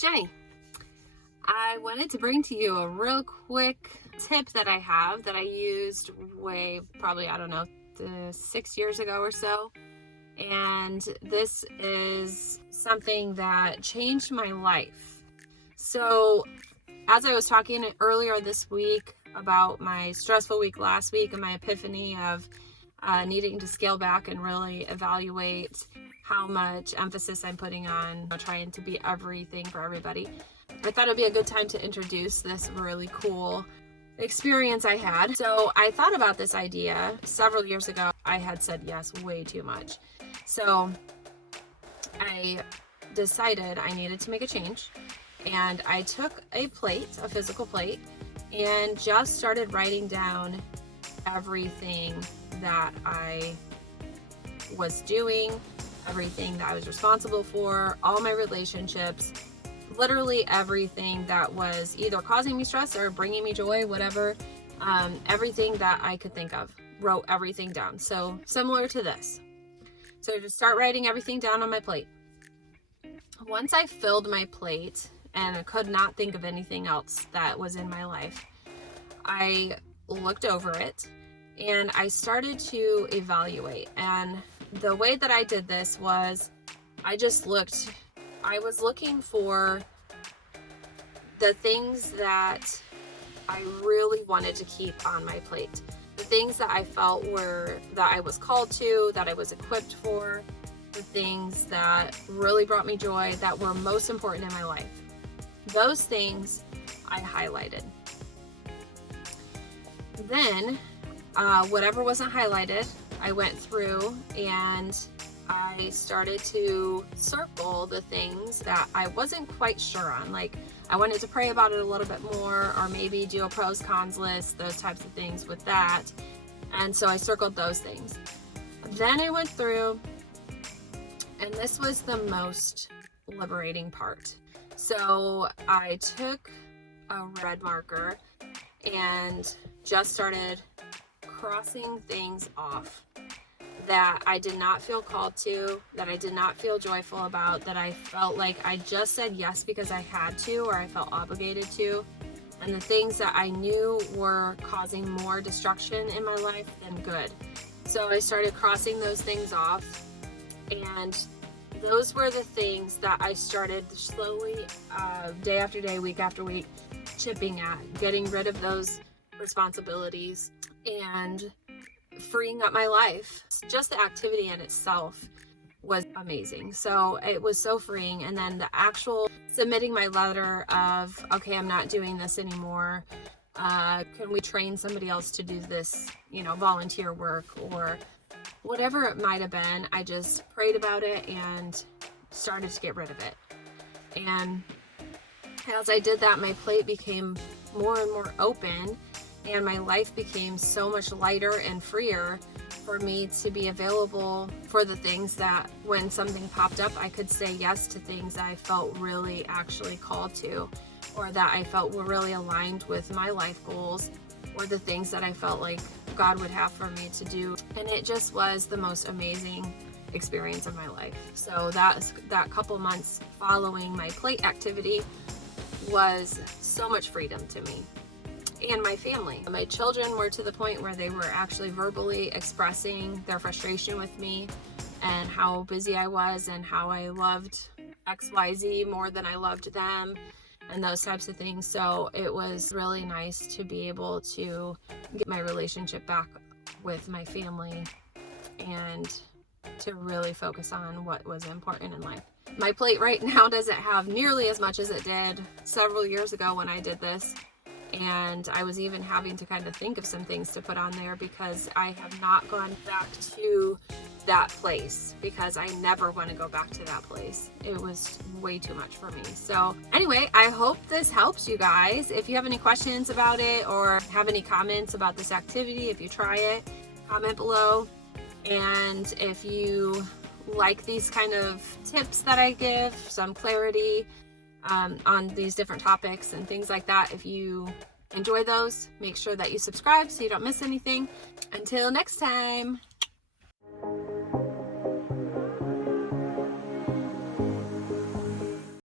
it's Jenny. I wanted to bring to you a real quick tip that I have that I used probably 6 years ago or so. And this is something that changed my life. So as I was talking earlier this week about my stressful week last week and my epiphany of needing to scale back and really evaluate how much emphasis I'm putting on trying to be everything for everybody, I thought it'd be a good time to introduce this really cool experience I had. So I thought about this idea several years ago. I had said yes way too much. So I decided I needed to make a change, and I took a physical plate, and just started writing down everything that I was doing, everything that I was responsible for, all my relationships, literally everything that was either causing me stress or bringing me joy, whatever, everything that I could think of. Wrote everything down. So similar to this. So just start writing everything down on my plate. Once I filled my plate and I could not think of anything else that was in my life, I looked over it and I started to evaluate. And the way that I did this was I was looking for the things that I really wanted to keep on my plate. The things that I felt that I was called to, that I was equipped for, the things that really brought me joy, that were most important in my life. Those things I highlighted. Then, whatever wasn't highlighted, I went through and I started to circle the things that I wasn't quite sure on. Like, I wanted to pray about it a little bit more, or maybe do a pros cons list, those types of things with that. And so I circled those things. Then I went through, and this was the most liberating part. So I took a red marker and just started crossing things off that I did not feel called to, that I did not feel joyful about, that I felt like I just said yes because I had to, or I felt obligated to, and the things that I knew were causing more destruction in my life than good. So I started crossing those things off, and those were the things that I started slowly, day after day, week after week, chipping at, getting rid of those responsibilities and freeing up my life. Just the activity in itself was amazing. So it was so freeing. And then the actual submitting my letter of, okay, I'm not doing this anymore. Can we train somebody else to do this, volunteer work or whatever it might have been. I just prayed about it and started to get rid of it. And as I did that, my plate became more and more open, and my life became so much lighter and freer for me to be available for the things that when something popped up, I could say yes to things that I felt really actually called to, or that I felt were really aligned with my life goals, or the things that I felt like God would have for me to do. And it just was the most amazing experience of my life. So that couple months following my plate activity was so much freedom to me and my family. My children were to the point where they were actually verbally expressing their frustration with me and how busy I was and how I loved XYZ more than I loved them and those types of things. So it was really nice to be able to get my relationship back with my family and to really focus on what was important in life. My plate right now doesn't have nearly as much as it did several years ago when I did this. And I was even having to kind of think of some things to put on there because I have not gone back to that place because I never want to go back to that place. It was way too much for me. So anyway, I hope this helps you guys. If you have any questions about it or have any comments about this activity, if you try it, comment below. And if you like these kind of tips that I give, some clarity on these different topics and things like that, if you enjoy those, make sure that you subscribe so you don't miss anything. Until next time.